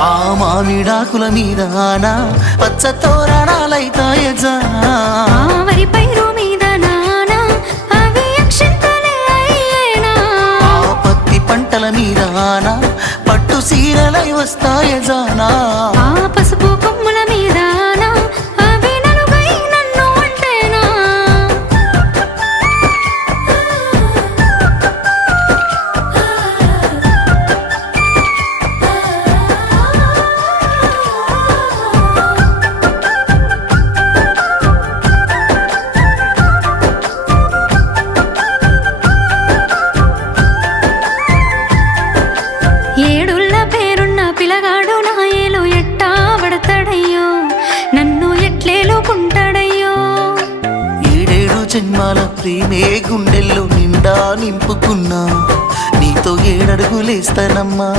ఆ మామిడాకుల మీద పచ్చ తోరణాలైతాయ జానా వరి పైరు మీద నానా అవి అక్షంతలే అయ్యేనా ఆ పత్తి పంటల మీద పట్టు సీరలై వస్తాయ జానా ఆ పసుపు కొమ్ముల మీద అవి నలుగై నన్ను అంటేనా ఏడుళ్ళ పేరున్న పిలగాడు నా ఏలు ఎట్టా పడతాడయ్యో నన్ను ఎట్లేలుకుంటాడయ్యో ఏడేడు జన్మాల ప్రేమే గుండెల్లో నిండా నింపుకున్నా నీతో ఏడడుగులేస్తానమ్మా